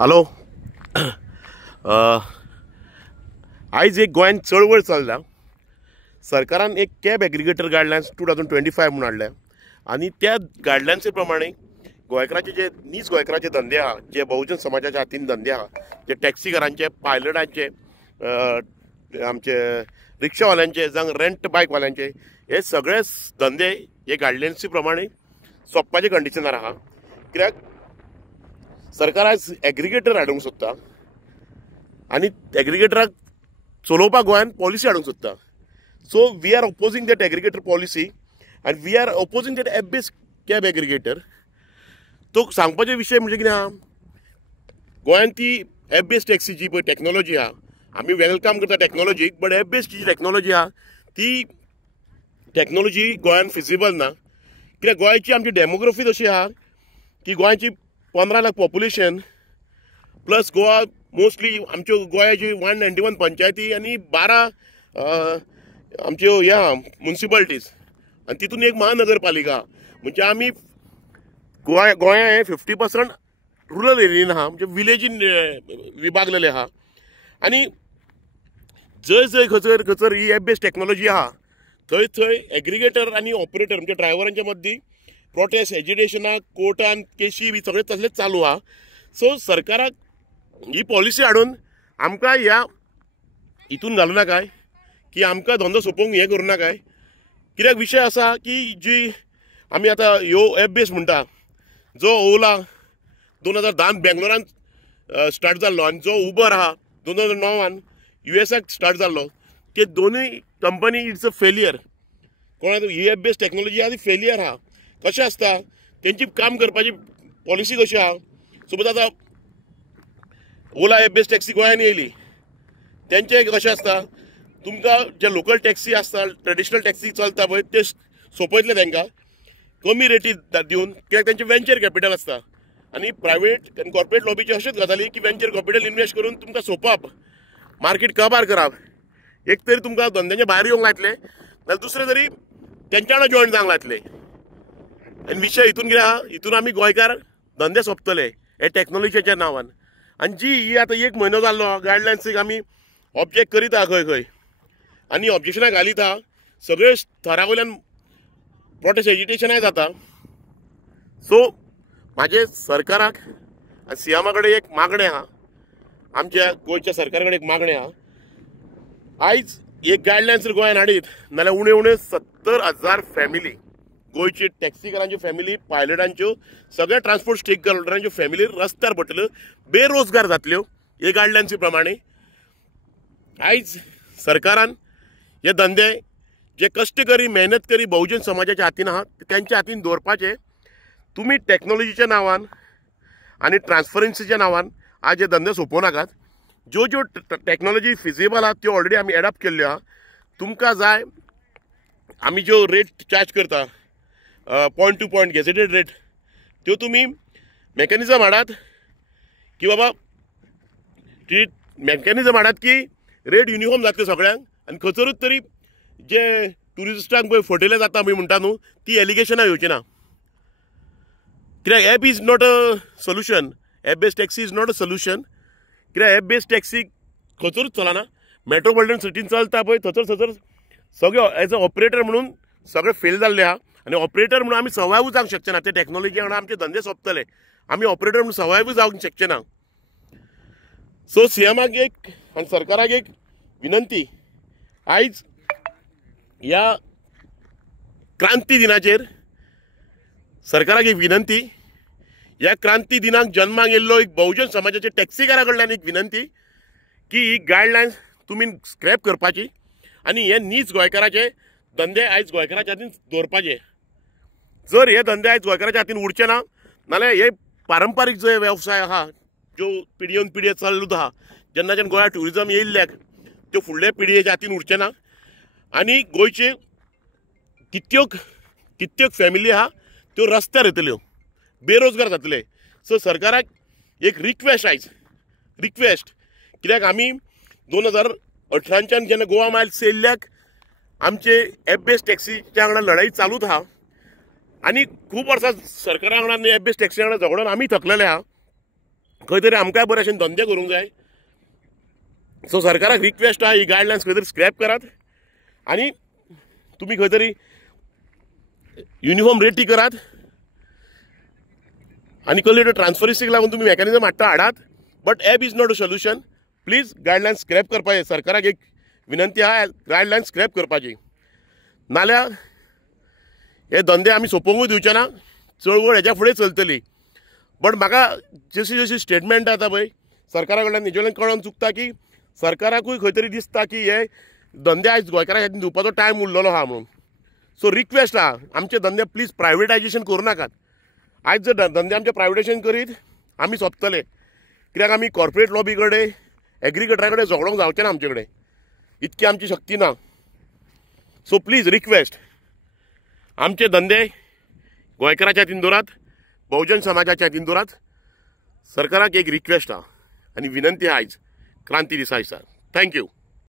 Hello. आयज एक गोंयांत चळवळ चल्ल्या. सरकारान एक कॅब एग्रिगेटर गायडलायन्स 2025 म्हणून हाडल्या आनी त्या गायडलायन्सी प्रमाणे गोंयकारांचे जे नीज गोंयकारांचे धंदे आहा, जे बहुजन समाजाच्या हातीन धंदे आहा, जे टॅक्सीकारांचे, पायलटांचे, आमचे रिक्षावाल्यांचे, जावं रेंट बायकवाल्यांचे, हे सगळे धंदे हे गायडलायन्सी प्रमाणे सोंपपाचे कंडिशनार आहा. कित्याक सरकार आज एग्रिगेटर हाडूंक सोदता आनी एग्रिगेटराक चलोवपाक गोंयांत पॉलिसी हाडूंक सोदता. So we are opposing that aggregator policy आनी we are opposing that app based cab aggregator. तो सांगपाचो विशय म्हणजे कितें आहा, गोंयांत ती ॲप बेस्ड टॅक्सी जी पळय टॅक्नॉलॉजी आहा, आमी वेलकम करता टॅक्नॉलॉजीक, बट ॲप बेस्ड जी टॅक्नॉलॉजी आहा ती टॅक्नॉलॉजी गोंयांत फिजिबल ना. कित्याक गोंयची आमची डेमोग्राफी तशी आहा की गोंयची 15 lakh population plus Goa mostly आमच्यो गोंयाची 191 पंचायती आनी 12 आमच्यो ह्या म्युन्सिपालिटीज आनी तितून एक महानगरपालिका. म्हणजे आमी गोंया हे 50% रुरल एरियेन आहा, म्हणजे विलेजीन विभागलेले आहा. आनी जंय जंय खंयसर ही ॲप बेस्ड टॅक्नॉलॉजी आहा थंय थंय एग्रिगेटर आनी ऑपरेटर म्हणजे ड्रायव्हरांच्या मदीं प्रोटेस्ट, एजिटेशनाक, कोर्टान केशी बी सगळे तसलेच चालू आहा. सो सरकाराक ही पॉलिसी हाडून आमकां ह्या हितून घालूं नाकाय की आमकां धंदो सोंपोवंक हें करूं नाकाय. कित्याक विशय आसा की जी आमी आतां ह्यो ॲप बेस्ड म्हणटा, जो ओला 2010 बेंगलोरान स्टार्ट जाल्लो आनी जो उबर आहा 2009 युएसाक स्टार्ट जाल्लो, ते दोनूय कंपनी इट्स अ फेलियर. कोणाक ही ॲप बेस्ड टॅक्नॉलॉजी आहा ती फेलियर आहा. कशें आसता तेंची काम करपाची पॉलिसी कशी आहा. सपोज आतां ओला ॲप बेस्ड टॅक्सी गोंयांत येयली, तेंचें कशें आसता, तुमकां जे लोकल टॅक्सी आसता, ट्रेडिशनल टॅक्सी चलता पळय ते सोंपयतले तांकां कमी रेटी दिवन, कित्याक तेंचें वेंचर कॅपिटल आसता. आनी प्रायवेट आनी कॉर्पोरेट लॉबीचे अश्योच गजाली की वेंचर कॅपिटल इन्वेस्ट करून तुमकां सोंपप, मार्केट काबार करप. एक तरी तुमकां धंद्याच्या भायर येवंक लायतले, नाजाल्यार दुसरे तरी तेंच्या वांगडा जॉयन जावंक लायतले. आनी विशय हितून कितें आहा, हितून आमी गोंयकार धंदे सोंपतले हे टॅक्नॉलॉजीच्या नांवान. आनी जी ही आतां 1 म्हयनो जाल्लो गायडलायन्सीक आमी ऑब्जेक्ट करीत आहा खंय खंय आनी ऑब्जेक्शनां घालीत आहा. सगळे थरा वयल्यान प्रोटेस्ट एजिटेशनाय जाता. सो म्हाजे सरकाराक आनी सीएमा कडेन एक मागणें आहा, आमच्या गोंयच्या सरकारा कडेन एक मागणें आहा. आयज एक गायडलायन्स गोंयांत हाडीत नाल्यार उणे उणे 70,000 फॅमिली, गोंयची टॅक्सीकारांच्यो फॅमिली, पायलटांच्यो, सगळ्या ट्रान्सपोर्ट स्टेक होल्डरांच्यो फॅमिली रस्त्यार पडटल्यो, बेरोजगार जातल्यो हे गायडलायन्सी प्रमाणे. आयज सरकारान हे धंदे जे कश्टकरी मेहनतकरी बहुजन समाजाच्या हातीन आहात त्यांच्या हातीन दवरपाचे. तुमी टॅक्नॉलॉजीच्या नांवान आनी ट्रान्सफरन्सीच्या नांवान आज हे धंदे सोंपोव नाकात. ज्यो ज्यो टॅक्नॉलॉजी फिजिबल आहा त्यो ऑलरेडी आमी एडॉप्ट केल्ल्यो आहा. तुमकां जाय आमी ज्यो रेट चार्ज करता point to point gazetted rate, त्यो तुमी मेकॅनिझम हाडात की बाबा ती मेकॅनिझम हाडात की रेट युनिफॉर्म जातले सगळ्यांक. आनी खंयसरूच तरी जे ट्युरिस्टांक पळय फटयले जाता आमी म्हणटा न्हू, ती एलिगेशनां येवची ना. कित्याक app is not a solution, app based taxi is not a solution. कित्याक ॲप बेस्ड टॅक्सी खंयसरूच चलना. मेट्रोपॉलिटन सिटीन चलता पळय थंयसर सगळे एज अ ऑपरेटर म्हणून सगळे फेल जाल्ले आहा. आनी ऑपरेटर म्हणून आमी सवायू जावंक शकचे ना. ते टॅक्नॉलॉजी वांगडा आमचे धंदे सोंपतले, आमी ऑपरेटर म्हणून सवायू जावंक शकचे ना. सो सीएमाक एक आनी सरकाराक एक विनंती, आयज ह्या क्रांती दिनाचेर सरकाराक एक विनंती, ह्या क्रांती दिनाक जन्माक येयल्लो एक बहुजन समाजाच्या टॅक्सीकारा कडल्यान एक विनंती की ही गायडलायन्स तुमी स्क्रॅप करपाची आनी हे नीज गोंयकाराचे धंदे आयज गोंयकाराच्या हातीन दवरपाचे. जर हे धंदे आयज गोंयकाराच्या हातीन उरचे ना, नाल्यार हे पारंपारीक जे वेवसाय आहा ज्यो पिडयेन पिडये चालूच आहा, जेन्नाच्यान गोंया ट्युरिजम येयल्ल्याक त्यो फुडले पिडयेच्या हातीन उरचे ना. आनी गोंयचे कित्येक फॅमिली आहा त्यो रस्त्यार येतल्यो, बेरोजगार जातले. सो सरकाराक एक रिक्वेस्ट आयज, रिक्वेस्ट, कित्याक आमी 2018च्यान जेन्ना गोवा मायल्स येयल्ल्याक आमचे ॲप बेस्ड टॅक्सीच्या वांगडा लढाई चालूच आहा आनी खूब वर्सां सरकारा वांगडा ॲप बेस्ड टॅक्सी वांगडा झगडून आमी थकलेले आहा. खंय तरी आमकांय बरे भशेन धंदे करूंक जाय. सो सरकाराक रिक्वेस्ट आहा, ही गायडलायन्स खंय तरी स्क्रॅप करात आनी तुमी खंय तरी युनिफॉर्म रेटी करात आनी कसले ट्रान्सफरन्सीक लागून तुमी मेकॅनिझम हाडात. But app is not a solution. Please guidelines scrap करपाचे. सरकाराक एक विनंती आहा, गायडलायन्स स्क्रॅप करपाची, नाल्यार हे धंदे आमी सोंपोवंकूय दिवचे ना. चळवळ हेच्या फुडें चलतली. बट म्हाका जशी जशी स्टेटमेंट येता पळय सरकारा कडल्यान हेजे वयल्यान कळोन चुकता की सरकाराकूय खंय तरी दिसता की हे धंदे आयज गोंयकारां खातीर दिवपाचो टायम उरलेलो आहा म्हणून. सो रिक्वेस्ट आहा, आमचे धंदे प्लीज प्रायवेटायजेशन करूं नाकात. आयज जर धंदे आमचे प्रायवेटायजेशन करीत आमी सोंपतले. कित्याक आमी कॉर्पोरेट लॉबी कडेन एग्रीकल्चरा कडेन झगडोंक जावचें ना. आमचे कडेन इतकी आमची शक्ती ना. सो प्लीज रिक्वेस्ट, आमचे धंदे गोंयकाराच्या हातीन दवरात, बहुजन समाजाच्या हातीन दवरात. सरकाराक एक रिक्वेस्ट आहा आनी विनंती आहा आयज क्रांती दिसा दिसा. थँक्यू.